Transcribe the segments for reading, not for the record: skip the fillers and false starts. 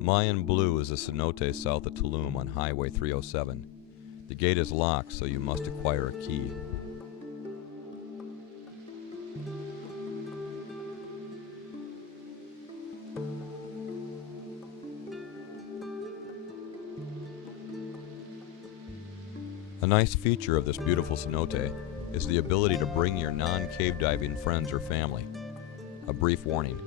Mayan Blue is a cenote south of Tulum on Highway 307. The gate is locked, so you must acquire a key. A nice feature of this beautiful cenote is the ability to bring your non-cave diving friends or family. A brief warning: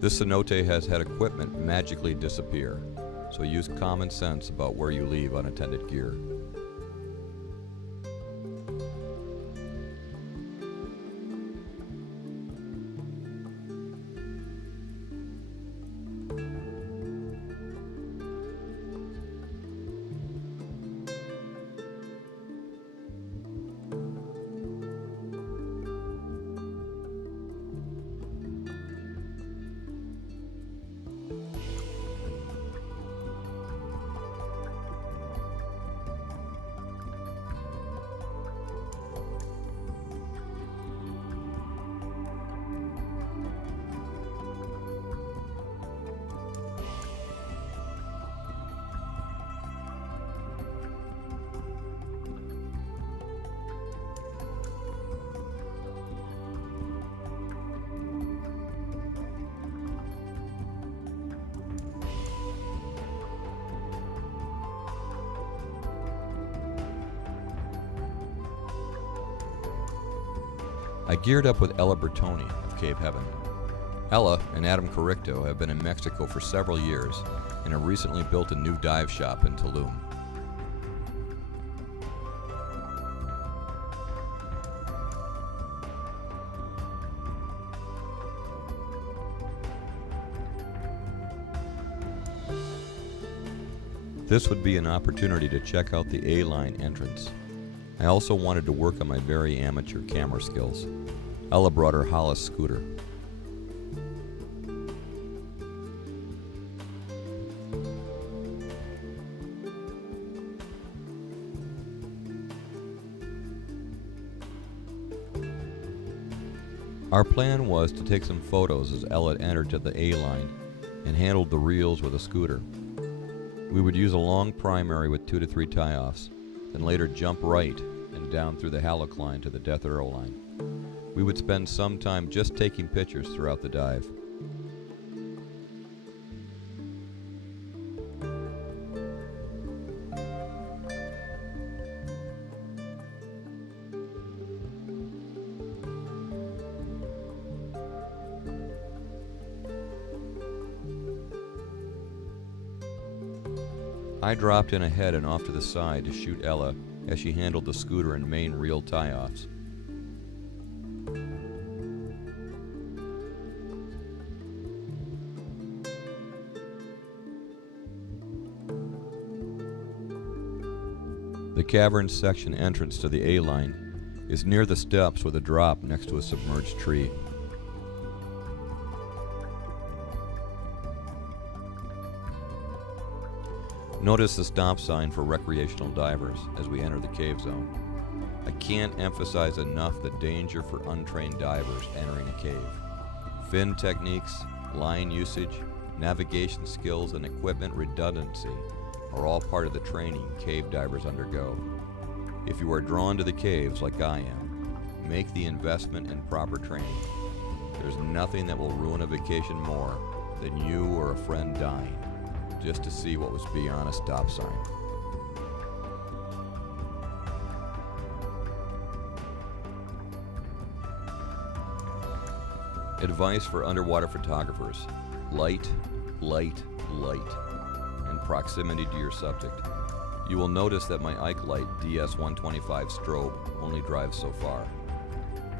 this cenote has had equipment magically disappear, so use common sense about where you leave unattended gear. I geared up with Ella Bertoni of Cave Heaven. Ella and Adam Corricto have been in Mexico for several years and have recently built a new dive shop in Tulum. This would be an opportunity to check out the A-line entrance. I also wanted to work on my very amateur camera skills. Ella brought her Hollis scooter. Our plan was to take some photos as Ella entered to the A-line and handled the reels with a scooter. We would use a long primary with 2 to 3 tie-offs, then later jump right and down through the halocline to the death arrow line. We would spend some time just taking pictures throughout the dive. I dropped in ahead and off to the side to shoot Ella as she handled the scooter and main reel tie-offs. The cavern section entrance to the A-line is near the steps with a drop next to a submerged tree. Notice the stop sign for recreational divers as we enter the cave zone. I can't emphasize enough the danger for untrained divers entering a cave. Fin techniques, line usage, navigation skills, and equipment redundancy are all part of the training cave divers undergo. If you are drawn to the caves like I am, make the investment in proper training. There's nothing that will ruin a vacation more than you or a friend dying just to see what was beyond a stop sign. Advice for underwater photographers: light, light, light, and proximity to your subject. You will notice that my Ike-Light DS125 strobe only drives so far.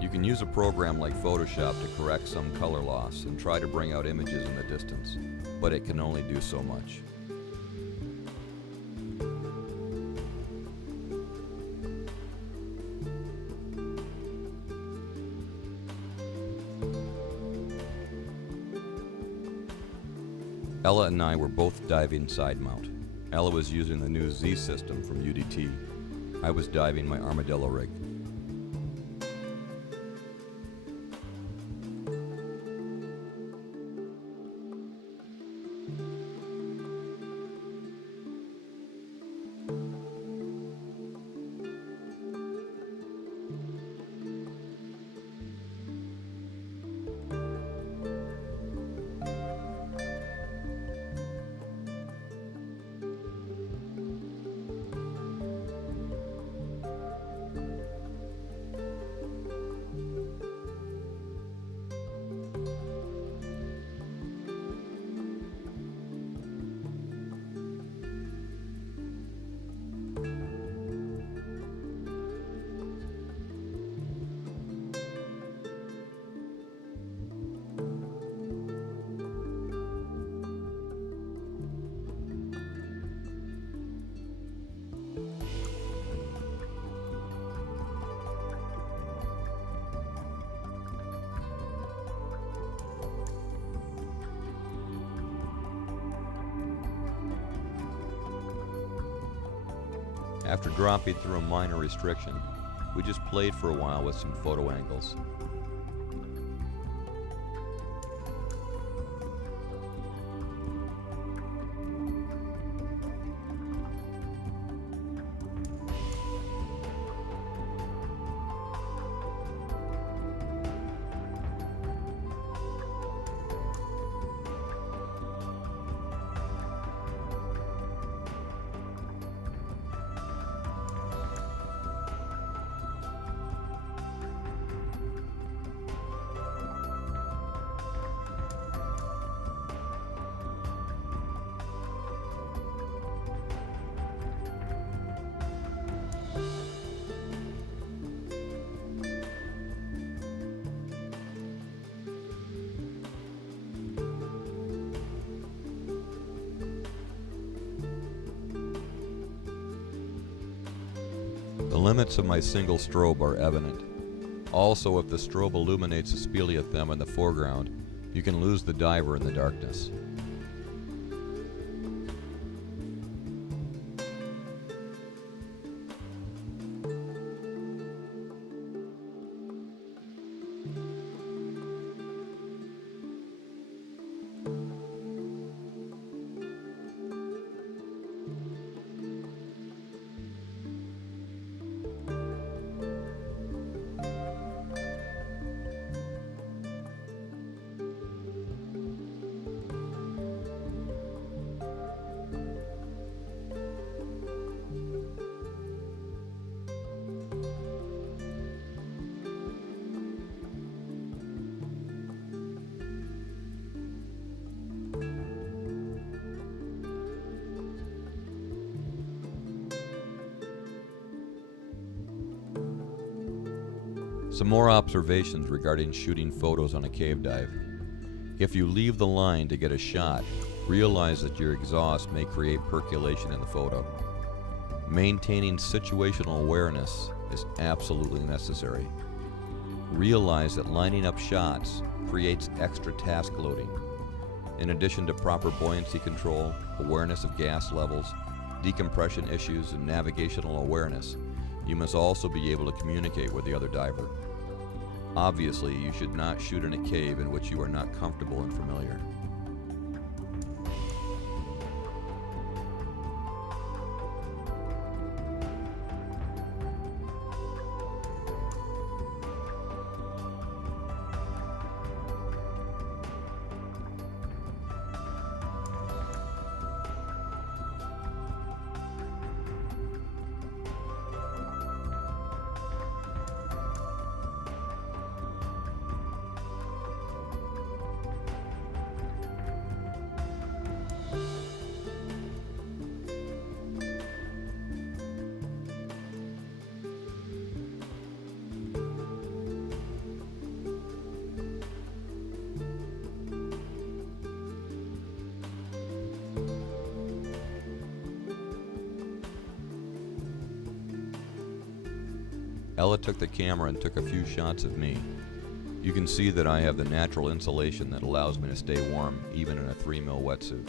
You can use a program like Photoshop to correct some color loss and try to bring out images in the distance, but it can only do so much. Ella and I were both diving side mount. Ella was using the new Z system from UDT. I was diving my Armadillo rig. After dropping through a minor restriction, we just played for a while with some photo angles. The limits of my single strobe are evident. Also, if the strobe illuminates a speleothem in the foreground, you can lose the diver in the darkness. Some more observations regarding shooting photos on a cave dive. If you leave the line to get a shot, realize that your exhaust may create percolation in the photo. Maintaining situational awareness is absolutely necessary. Realize that lining up shots creates extra task loading. In addition to proper buoyancy control, awareness of gas levels, decompression issues, and navigational awareness, you must also be able to communicate with the other diver. Obviously, you should not shoot in a cave in which you are not comfortable and familiar. Ella took the camera and took a few shots of me. You can see that I have the natural insulation that allows me to stay warm even in a 3mm wetsuit.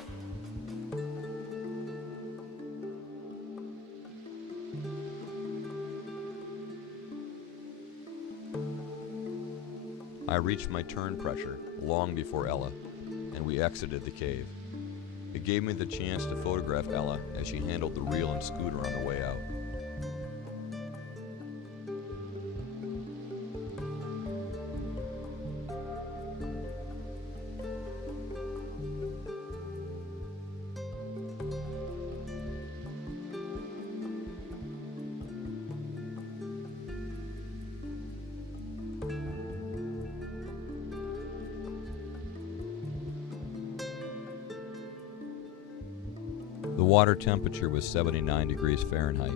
I reached my turn pressure long before Ella, and we exited the cave. It gave me the chance to photograph Ella as she handled the reel and scooter on the way out. The water temperature was 79 degrees Fahrenheit.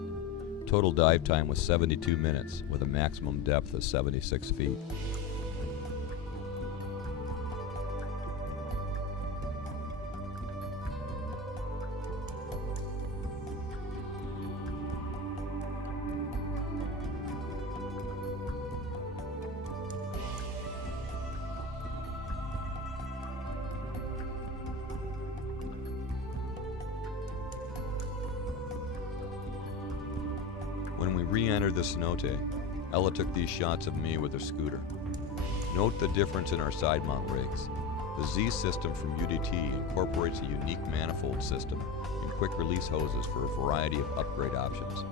Total dive time was 72 minutes with a maximum depth of 76 feet. When we re-entered the Cenote, Ella took these shots of me with her scooter. Note the difference in our side mount rigs. The Z system from UDT incorporates a unique manifold system and quick release hoses for a variety of upgrade options.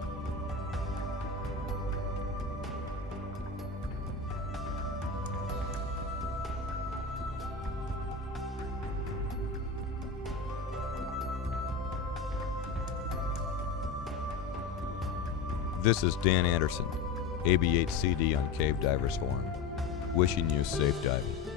This is Dan Anderson, AB8CD on Cave Divers Forum, wishing you safe diving.